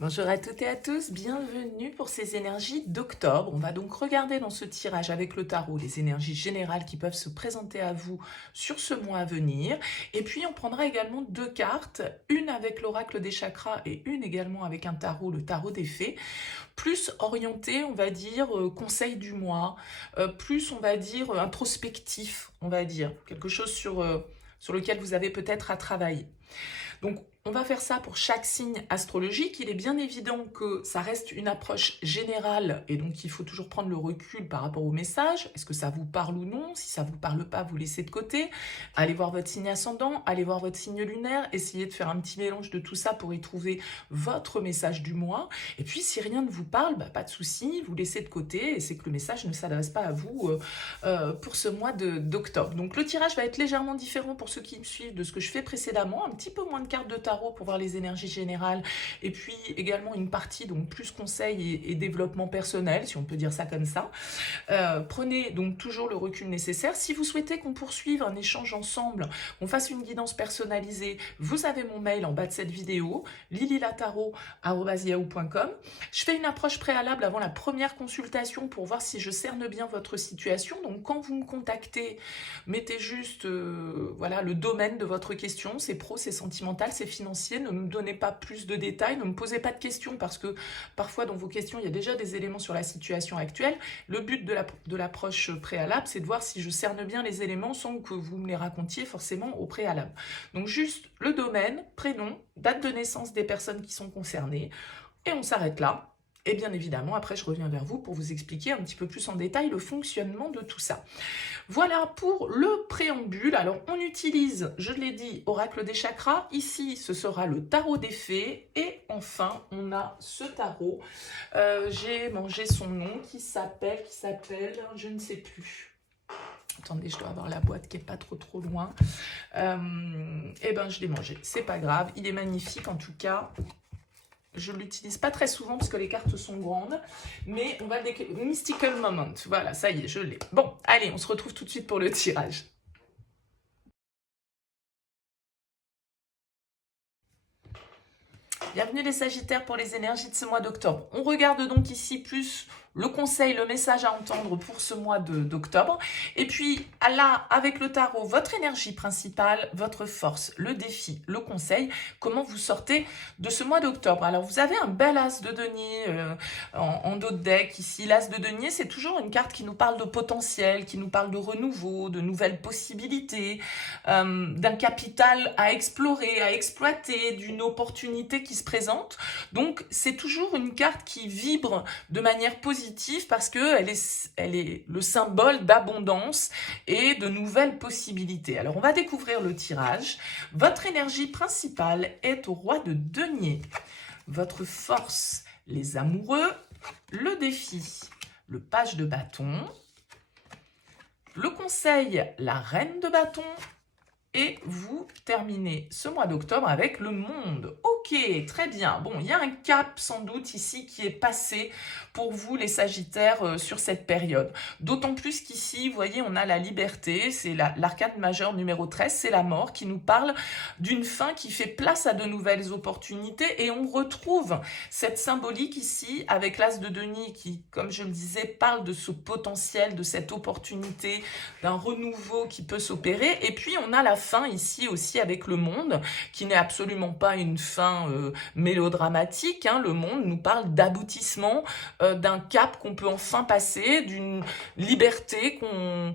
Bonjour à toutes et à tous, bienvenue pour ces énergies d'octobre. On va donc regarder dans ce tirage avec le tarot les énergies générales qui peuvent se présenter à vous sur ce mois à venir. Et puis on prendra également deux cartes, une avec l'oracle des chakras et une également avec un tarot, le tarot des fées, plus orienté, on va dire, conseil du mois, plus on va dire introspectif, on va dire, quelque chose sur lequel vous avez peut-être à travailler. Donc, on va faire ça pour chaque signe astrologique. Il est bien évident que ça reste une approche générale et donc il faut toujours prendre le recul par rapport au message. Est-ce que ça vous parle ou non? Si ça ne vous parle pas, vous laissez de côté. Allez voir votre signe ascendant, allez voir votre signe lunaire, essayez de faire un petit mélange de tout ça pour y trouver votre message du mois. Et puis, si rien ne vous parle, pas de souci, vous laissez de côté et c'est que le message ne s'adresse pas à vous pour ce mois d'octobre. Donc, le tirage va être légèrement différent pour ceux qui me suivent de ce que je fais précédemment, un petit peu moins de cartes de tarot pour voir les énergies générales et puis également une partie donc plus conseil et développement personnel, si on peut dire ça comme ça. Prenez donc toujours le recul nécessaire. Si vous souhaitez qu'on poursuive un échange ensemble, qu'on fasse une guidance personnalisée, vous avez mon mail en bas de cette vidéo, lililataro@yahoo.com. Je fais une approche préalable avant la première consultation pour voir si je cerne bien votre situation. Donc quand vous me contactez, mettez juste voilà, le domaine de votre question, c'est pro, c'est sentimental, c'est financier. Ne me donnez pas plus de détails, ne me posez pas de questions parce que parfois dans vos questions, il y a déjà des éléments sur la situation actuelle. Le but de l'approche préalable, c'est de voir si je cerne bien les éléments sans que vous me les racontiez forcément au préalable. Donc juste le domaine, prénom, date de naissance des personnes qui sont concernées et on s'arrête là. Et bien évidemment, après, je reviens vers vous pour vous expliquer un petit peu plus en détail le fonctionnement de tout ça. Voilà pour le préambule. Alors, on utilise, je l'ai dit, oracle des chakras. Ici, ce sera le tarot des fées. Et enfin, on a ce tarot. J'ai mangé son nom qui s'appelle, je ne sais plus. Attendez, je dois avoir la boîte qui est pas trop loin. Eh ben, je l'ai mangé. C'est pas grave. Il est magnifique en tout cas. Je ne l'utilise pas très souvent parce que les cartes sont grandes, mais on va le décrire. Mystical Moment, voilà, ça y est, je l'ai. Bon, allez, on se retrouve tout de suite pour le tirage. Bienvenue les Sagittaires pour les énergies de ce mois d'octobre. On regarde donc ici plus le conseil, le message à entendre pour ce mois d'octobre. Et puis là, avec le tarot, votre énergie principale, votre force, le défi, le conseil, comment vous sortez de ce mois d'octobre. Alors vous avez un bel as de denier en dos de deck ici. L'as de denier, c'est toujours une carte qui nous parle de potentiel, qui nous parle de renouveau, de nouvelles possibilités, d'un capital à explorer, à exploiter, d'une opportunité qui se présente. Donc c'est toujours une carte qui vibre de manière positive parce qu'elle est le symbole d'abondance et de nouvelles possibilités. Alors on va découvrir le tirage. Votre énergie principale est au roi de denier. Votre force, les amoureux. Le défi, le page de bâton. Le conseil, la reine de bâton. Et vous terminez ce mois d'octobre avec le monde. Ok, très bien. Bon, il y a un cap sans doute ici qui est passé pour vous les Sagittaires sur cette période. D'autant plus qu'ici, vous voyez, on a la liberté, c'est l'arcane majeure numéro 13, c'est la mort qui nous parle d'une fin qui fait place à de nouvelles opportunités et on retrouve cette symbolique ici avec l'as de denier qui, comme je le disais, parle de ce potentiel, de cette opportunité, d'un renouveau qui peut s'opérer. Et puis, on a la fin ici aussi avec le monde, qui n'est absolument pas une fin mélodramatique. Hein. Le monde nous parle d'aboutissement, d'un cap qu'on peut enfin passer, d'une liberté qu'on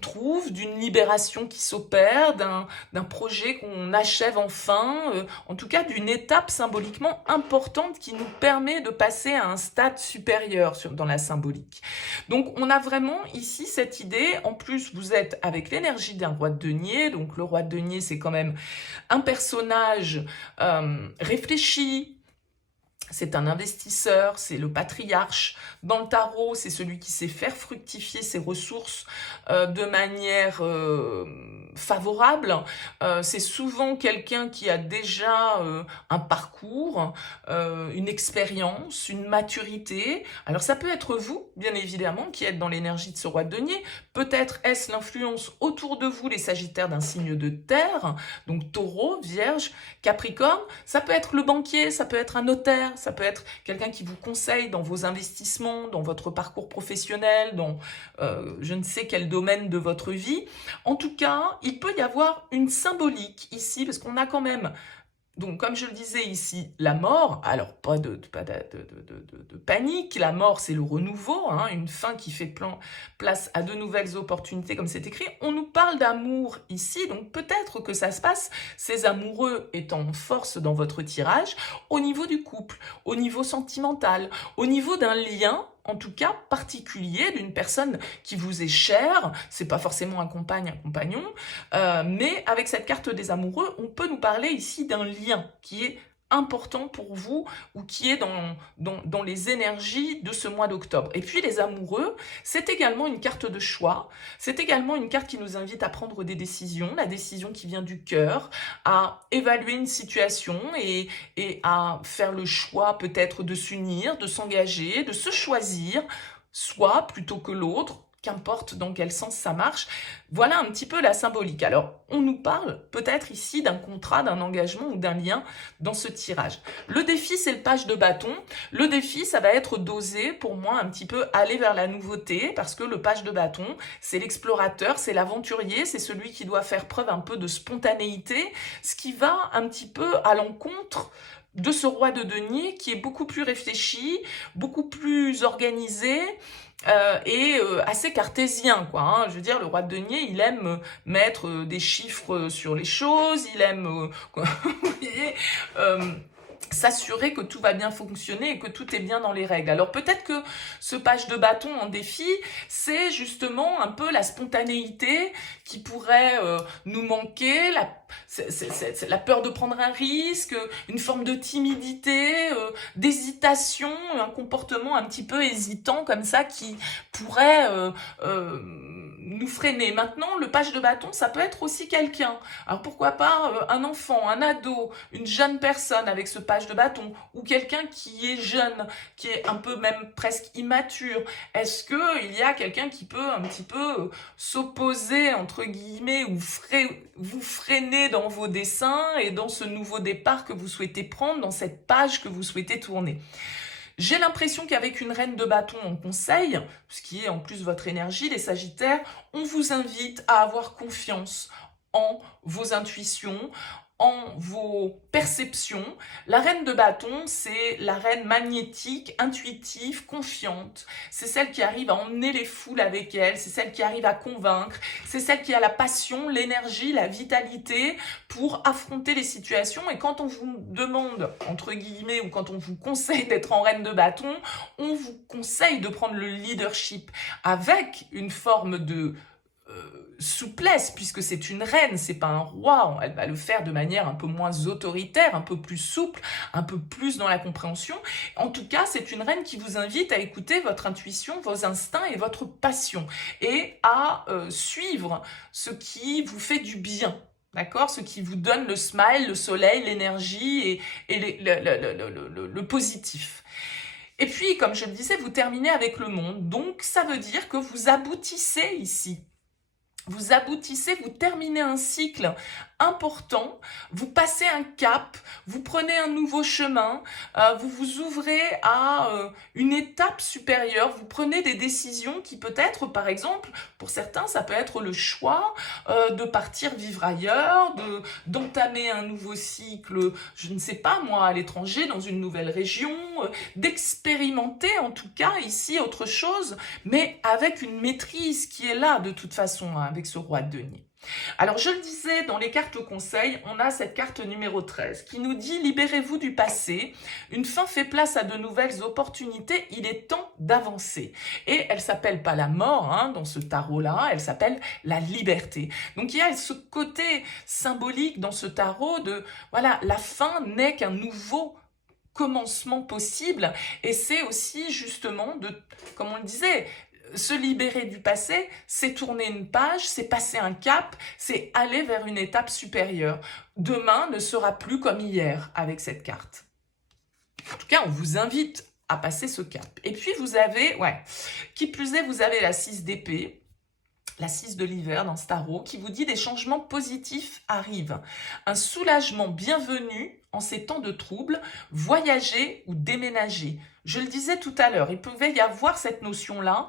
trouve, d'une libération qui s'opère, d'un projet qu'on achève enfin, en tout cas d'une étape symboliquement importante qui nous permet de passer à un stade supérieur dans la symbolique. Donc on a vraiment ici cette idée, en plus vous êtes avec l'énergie d'un roi de denier, donc le roi de denier c'est quand même un personnage réfléchi, c'est un investisseur, c'est le patriarche. Dans le tarot, c'est celui qui sait faire fructifier ses ressources de manière favorable. C'est souvent quelqu'un qui a déjà un parcours, une expérience, une maturité. Alors ça peut être vous, bien évidemment, qui êtes dans l'énergie de ce roi de denier. Peut-être est-ce l'influence autour de vous, les sagittaires d'un signe de terre, donc taureau, vierge, capricorne. Ça peut être le banquier, ça peut être un notaire, ça peut être quelqu'un qui vous conseille dans vos investissements, dans votre parcours professionnel, dans je ne sais quel domaine de votre vie. En tout cas, il peut y avoir une symbolique ici, parce qu'on a quand même, donc comme je le disais ici, la mort. Alors pas de panique, la mort c'est le renouveau, hein, une fin qui fait place à de nouvelles opportunités, comme c'est écrit. On nous parle d'amour ici, donc peut-être que ça se passe, ces amoureux étant en force dans votre tirage, au niveau du couple, au niveau sentimental, au niveau d'un lien, en tout cas particulier, d'une personne qui vous est chère. C'est pas forcément un compagnon, mais avec cette carte des amoureux, on peut nous parler ici d'un lien qui est important pour vous, ou qui est dans les énergies de ce mois d'octobre. Et puis les amoureux, c'est également une carte de choix, c'est également une carte qui nous invite à prendre des décisions, la décision qui vient du cœur, à évaluer une situation et à faire le choix peut-être de s'unir, de s'engager, de se choisir, soit plutôt que l'autre, qu'importe dans quel sens ça marche. Voilà un petit peu la symbolique. Alors, on nous parle peut-être ici d'un contrat, d'un engagement ou d'un lien dans ce tirage. Le défi, c'est le page de bâton. Le défi, ça va être d'oser, pour moi, un petit peu aller vers la nouveauté, parce que le page de bâton, c'est l'explorateur, c'est l'aventurier, c'est celui qui doit faire preuve un peu de spontanéité, ce qui va un petit peu à l'encontre de ce roi de denier qui est beaucoup plus réfléchi, beaucoup plus organisé, et assez cartésien, quoi, hein. Je veux dire, le roi de denier, il aime mettre des chiffres sur les choses, il aime vous voyez, s'assurer que tout va bien fonctionner et que tout est bien dans les règles. Alors peut-être que ce page de bâton en défi, c'est justement un peu la spontanéité qui pourrait nous manquer, la peur de prendre un risque, une forme de timidité, d'hésitation, un comportement un petit peu hésitant comme ça qui pourrait nous freiner. Maintenant, le page de bâton, ça peut être aussi quelqu'un. Alors pourquoi pas un enfant, un ado, une jeune personne avec ce page de bâton, ou quelqu'un qui est jeune, qui est un peu même presque immature. Est-ce qu'il y a quelqu'un qui peut un petit peu s'opposer, entre guillemets, ou vous freiner dans vos dessins et dans ce nouveau départ que vous souhaitez prendre, dans cette page que vous souhaitez tourner? J'ai l'impression qu'avec une reine de bâton en conseil, ce qui est en plus votre énergie, les sagittaires, on vous invite à avoir confiance en vos intuitions, en vos perceptions. La reine de bâton, c'est la reine magnétique, intuitive, confiante. C'est celle qui arrive à emmener les foules avec elle, c'est celle qui arrive à convaincre, c'est celle qui a la passion, l'énergie, la vitalité pour affronter les situations. Et quand on vous demande, entre guillemets, ou quand on vous conseille d'être en reine de bâton, on vous conseille de prendre le leadership avec une forme de souplesse, puisque c'est une reine, c'est pas un roi. Elle va le faire de manière un peu moins autoritaire, un peu plus souple, un peu plus dans la compréhension. En tout cas, c'est une reine qui vous invite à écouter votre intuition, vos instincts et votre passion, et à suivre ce qui vous fait du bien. D'accord? Ce qui vous donne le smile, le soleil, l'énergie et le positif. Et puis, comme je le disais, vous terminez avec le monde. Donc, ça veut dire que vous aboutissez ici. Vous aboutissez, vous terminez un cycle important, vous passez un cap, vous prenez un nouveau chemin, vous vous ouvrez à une étape supérieure, vous prenez des décisions qui peut-être, par exemple, pour certains, ça peut être le choix de partir vivre ailleurs, d'entamer un nouveau cycle, je ne sais pas moi, à l'étranger, dans une nouvelle région, d'expérimenter en tout cas ici autre chose, mais avec une maîtrise qui est là de toute façon, hein, avec ce roi de denier. Alors, je le disais, dans les cartes conseils, on a cette carte numéro 13 qui nous dit « Libérez-vous du passé, une fin fait place à de nouvelles opportunités, il est temps d'avancer. » Et elle s'appelle pas la mort, hein, dans ce tarot-là, elle s'appelle la liberté. Donc, il y a ce côté symbolique dans ce tarot de, voilà, la fin n'est qu'un nouveau commencement possible, et c'est aussi justement de, comme on le disait, se libérer du passé, c'est tourner une page, c'est passer un cap, c'est aller vers une étape supérieure. Demain ne sera plus comme hier avec cette carte. En tout cas, on vous invite à passer ce cap. Et puis vous avez, qui plus est, vous avez la 6 d'épée, la 6 de l'hiver dans ce tarot, qui vous dit des changements positifs arrivent. Un soulagement bienvenu en ces temps de troubles, voyager ou déménager. Je le disais tout à l'heure, il pouvait y avoir cette notion-là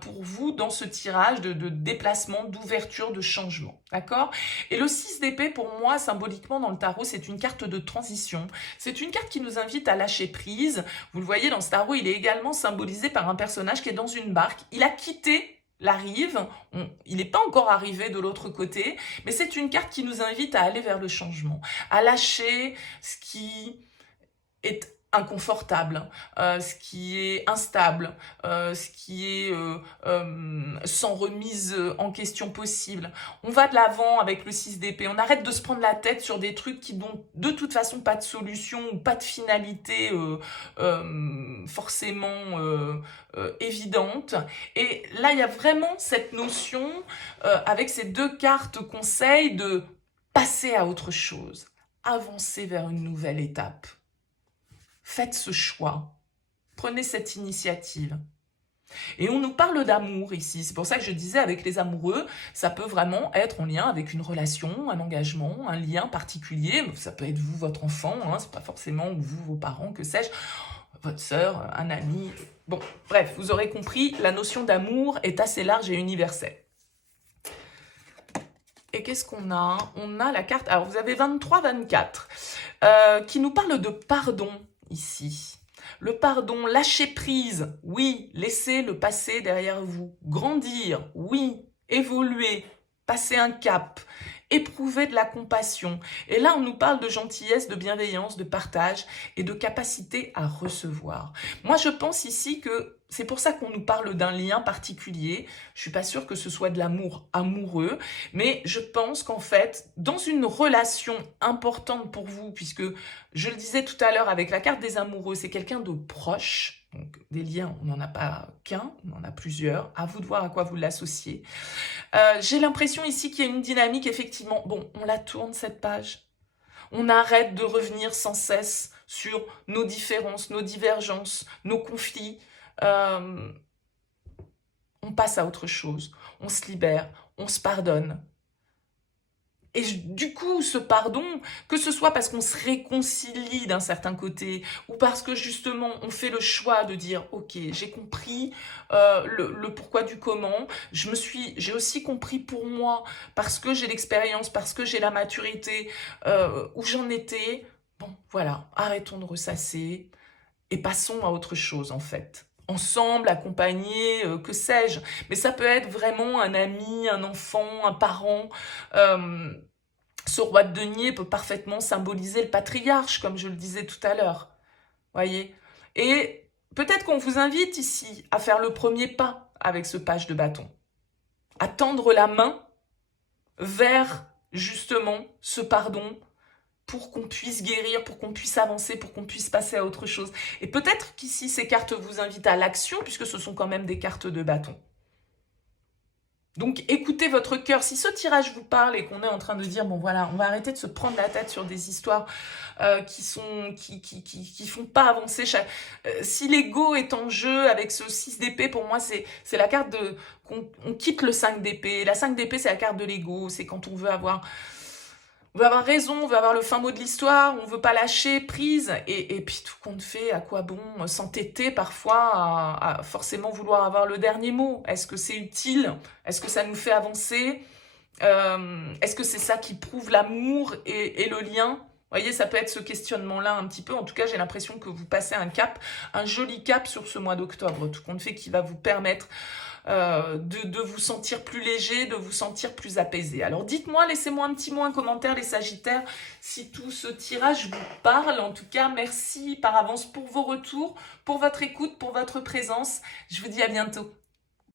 pour vous dans ce tirage de déplacement, d'ouverture, de changement. D'accord? Et le 6 d'épée, pour moi, symboliquement dans le tarot, c'est une carte de transition. C'est une carte qui nous invite à lâcher prise. Vous le voyez, dans ce tarot, il est également symbolisé par un personnage qui est dans une barque. Il a quitté la rive, il n'est pas encore arrivé de l'autre côté, mais c'est une carte qui nous invite à aller vers le changement, à lâcher ce qui est inconfortable, ce qui est instable, ce qui est sans remise en question possible. On va de l'avant avec le 6 d'épée, on arrête de se prendre la tête sur des trucs qui n'ont de toute façon pas de solution ou pas de finalité forcément évidente. Et là, il y a vraiment cette notion, avec ces deux cartes conseils, de passer à autre chose, avancer vers une nouvelle étape. Faites ce choix, prenez cette initiative. Et on nous parle d'amour ici, c'est pour ça que je disais avec les amoureux, ça peut vraiment être en lien avec une relation, un engagement, un lien particulier, ça peut être vous, votre enfant, c'est pas forcément vous, vos parents, que sais-je, votre sœur, un ami, bon, bref, vous aurez compris, la notion d'amour est assez large et universelle. Et qu'est-ce qu'on a? On a la carte, alors vous avez 23-24, qui nous parle de pardon ici. Le pardon, lâcher prise, oui, laisser le passé derrière vous. Grandir, oui, évoluer, passer un cap, éprouver de la compassion. Et là, on nous parle de gentillesse, de bienveillance, de partage et de capacité à recevoir. Moi, je pense ici que c'est pour ça qu'on nous parle d'un lien particulier. Je suis pas sûre que ce soit de l'amour amoureux, mais je pense qu'en fait, dans une relation importante pour vous, puisque je le disais tout à l'heure avec la carte des amoureux, c'est quelqu'un de proche. Donc, des liens, on n'en a pas qu'un, on en a plusieurs. À vous de voir à quoi vous l'associez. J'ai l'impression ici qu'il y a une dynamique, effectivement. Bon, on la tourne cette page. On arrête de revenir sans cesse sur nos différences, nos divergences, nos conflits. On passe à autre chose. On se libère, on se pardonne. Et du coup, ce pardon, que ce soit parce qu'on se réconcilie d'un certain côté ou parce que justement on fait le choix de dire ok, j'ai compris le pourquoi du comment, j'ai aussi compris pour moi parce que j'ai l'expérience, parce que j'ai la maturité où j'en étais. Bon, voilà, arrêtons de ressasser et passons à autre chose en fait. Ensemble, accompagnés, que sais-je. Mais ça peut être vraiment un ami, un enfant, un parent. Ce roi de denier peut parfaitement symboliser le patriarche, comme je le disais tout à l'heure. Voyez. Et peut-être qu'on vous invite ici à faire le premier pas avec ce page de bâton. À tendre la main vers, justement, ce pardon, pour qu'on puisse guérir, pour qu'on puisse avancer, pour qu'on puisse passer à autre chose. Et peut-être qu'ici, ces cartes vous invitent à l'action, puisque ce sont quand même des cartes de bâton. Donc, écoutez votre cœur. Si ce tirage vous parle et qu'on est en train de dire, bon voilà, on va arrêter de se prendre la tête sur des histoires qui font pas avancer. Si l'ego est en jeu avec ce 6 d'épée, pour moi, c'est la carte de... On quitte le 5 d'épée. La 5 d'épée, c'est la carte de l'ego. C'est quand on veut avoir... On veut avoir raison, on veut avoir le fin mot de l'histoire, on veut pas lâcher prise, et puis tout compte fait, à quoi bon s'entêter parfois à forcément vouloir avoir le dernier mot? Est-ce que c'est utile? Est-ce que ça nous fait avancer? Est-ce que c'est ça qui prouve l'amour et le lien? Vous voyez, ça peut être ce questionnement-là un petit peu. En tout cas, j'ai l'impression que vous passez un cap, un joli cap sur ce mois d'octobre, tout compte fait qui va vous permettre de vous sentir plus léger, de vous sentir plus apaisé. Alors dites-moi, laissez-moi un petit mot, un commentaire, les Sagittaires, si tout ce tirage vous parle. En tout cas, merci par avance pour vos retours, pour votre écoute, pour votre présence. Je vous dis à bientôt.